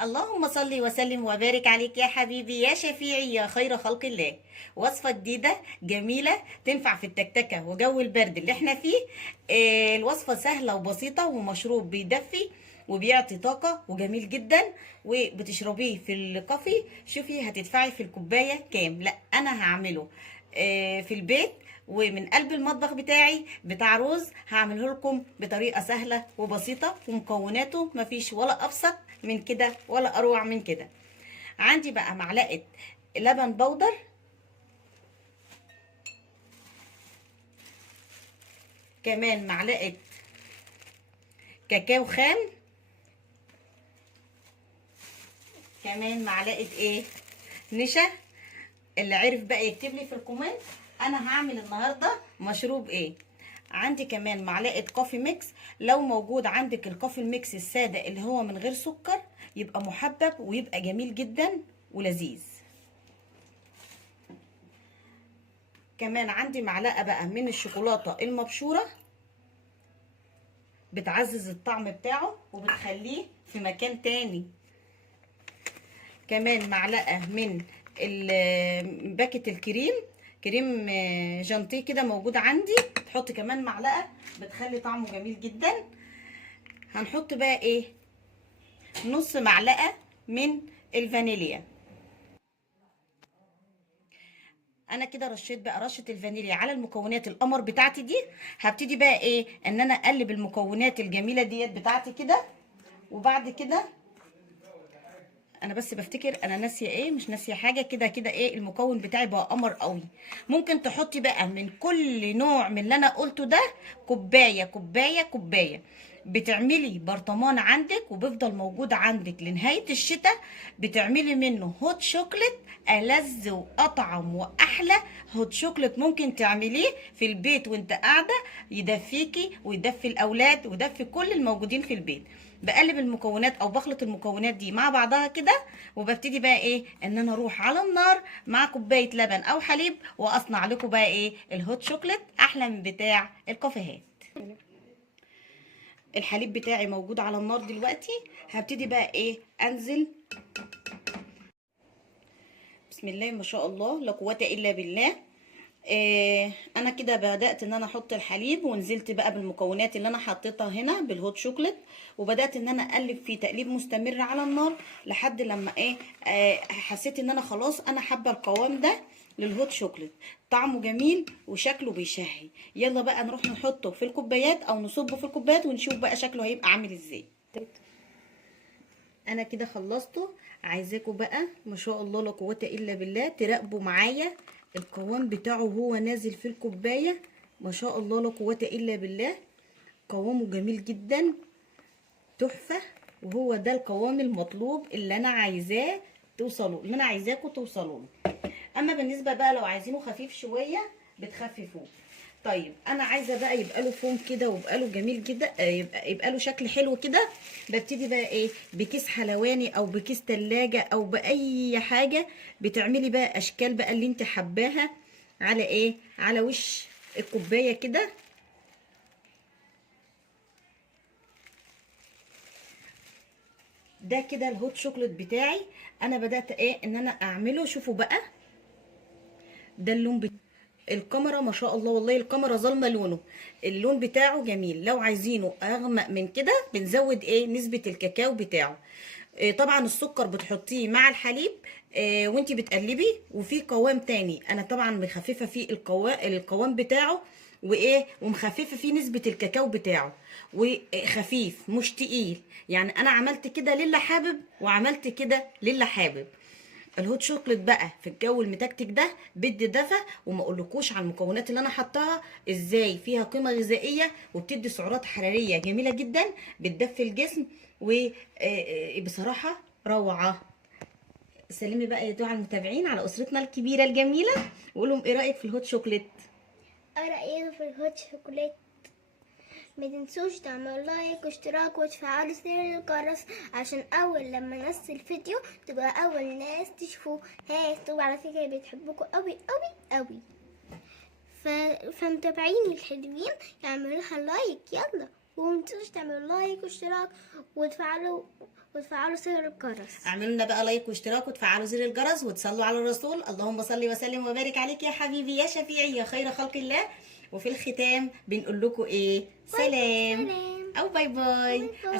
اللهم صل وسلم وبارك عليك يا حبيبي يا شفيعي يا خير خلق الله. وصفة جديدة جميلة تنفع في التكتكة وجو البرد اللي احنا فيه. الوصفة سهلة وبسيطة ومشروب بيدفي وبيعطي طاقة وجميل جدا، وبتشربيه في الكافي. شوفي هتدفعي في الكوباية كام. لا انا هعمله في البيت ومن قلب المطبخ بتاعي بتاع رز. هعمله لكم بطريقة سهلة وبسيطة ومكوناته مفيش ولا أبسط من كده ولا أروع من كده. عندي بقى معلقة لبن بودر، كمان معلقة كاكاو خام، كمان معلقة نشا. اللي عرف بقى يكتب لي في الكومنت انا هعمل النهارده مشروب ايه. عندي كمان معلقه كوفي ميكس، لو موجود عندك الكوفي الميكس الساده اللي هو من غير سكر يبقى محبب ويبقى جميل جدا ولذيذ. كمان عندي معلقه بقى من الشوكولاته المبشوره، بتعزز الطعم بتاعه وبتخليه في مكان تاني. كمان معلقه من باكت الكريم، كريم جانتيه كده موجود عندي، تحط كمان معلقه بتخلي طعمه جميل جدا. هنحط بقى نص معلقه من الفانيليا. انا كده رشيت بقى رشه الفانيليا على المكونات القمر بتاعتي دي. هبتدي بقى ان انا اقلب المكونات الجميله ديت بتاعتي كده. وبعد كده انا بس بفتكر انا ناسيه مش ناسيه حاجه كده كده. المكون بتاعي بقى قمر قوي. ممكن تحطي بقى من كل نوع من اللي انا قلته ده كوبايه كوبايه كوبايه. بتعملي برطمان عندك وبيفضل موجود عندك لنهايه الشتاء. بتعملي منه هوت شوكليت، ألذ واطعم واحلى هوت شوكليت ممكن تعمليه في البيت وانت قاعده. يدفيكي ويدفي الاولاد ويدفي كل الموجودين في البيت. بقلب المكونات او بخلط المكونات دي مع بعضها كده، وببتدي بقى ان انا اروح على النار مع كوبايه لبن او حليب واصنع لكم بقى الهوت شوكليت احلى من بتاع الكافيهات. الحليب بتاعي موجود على النار دلوقتي. هبتدي بقى انزل. بسم الله ما شاء الله لا قوه الا بالله. انا كده بدات ان انا احط الحليب ونزلت بقى بالمكونات اللي انا حطيتها هنا بالهوت شوكليت، وبدات ان انا اقلب فيه تقليب مستمر على النار لحد لما حسيت ان انا خلاص انا حابه القوام ده للهوت شوكليت. طعمه جميل وشكله بيشهي. يلا بقى نروح نحطه في الكوبايات او نصبه في الكوبايات ونشوف بقى شكله هيبقى عامل ازاي. انا كده خلصته. عايزاكم بقى ما شاء الله لا قوه الا بالله تراقبوا معايا القوام بتاعه وهو نازل في الكوبايه. ما شاء الله لا قوه الا بالله. قوامه جميل جدا تحفه، وهو ده القوام المطلوب اللي انا عايزاه توصلوا اللي انا عايزاكم توصلوا له. اما بالنسبه بقى لو عايزينه خفيف شويه بتخففوه. طيب انا عايزه بقى يبقى له فوم كده ويبقى له جميل جدا، يبقى له شكل حلو كده. ببتدي بقى بكيس حلواني او بكيس تلاجة او باي حاجه. بتعملي بقى اشكال بقى اللي انت حباها على على وش الكوبايه كده. ده كده الهوت شوكليت بتاعي. انا بدات ان انا اعمله. شوفوا بقى ده اللون الكاميرا ما شاء الله والله الكاميرا ظالمه لونه. اللون بتاعه جميل. لو عايزينه اغمق من كده بنزود نسبه الكاكاو بتاعه. طبعا السكر بتحطيه مع الحليب وانتي بتقلبي. وفي قوام تاني انا طبعا مخففه فيه القوام بتاعه ومخففه فيه نسبه الكاكاو بتاعه وخفيف مش تقيل. يعني انا عملت كده للي حابب وعملت كده للي حابب. الهوت شوكليت بقى في الجو المتكتك ده بدي دفى. وما اقولكوش على المكونات اللي انا حطاها ازاي فيها قيمه غذائيه وبتدي سعرات حراريه جميله جدا بتدفي الجسم. وبصراحه روعه. سلمي بقى يا دعاء على المتابعين على اسرتنا الكبيره الجميله وقول لهم ايه رايك في الهوت شوكليت. ايه رايك في الهوت شوكليت؟ ما تنسوش تعملوا لايك واشتراك وتفعلوا زر الجرس عشان اول لما ننزل فيديو تبقى اول ناس تشوفوه. طبعا على فكره بتحبكم قوي قوي قوي. فمتابعيني الحلوين يعملوا لها لايك. يلا ومتنسوش تعملوا لايك واشتراك وتفعلوا زر الجرس. اعملوا لنا بقى لايك واشتراك وتفعلوا زر الجرس وتصلوا على الرسول. اللهم صل وسلم وبارك عليك يا حبيبي يا شفيعي يا خير خلق الله. وفي الختام بنقول لكم ايه؟ سلام سلام. او باي باي. باي.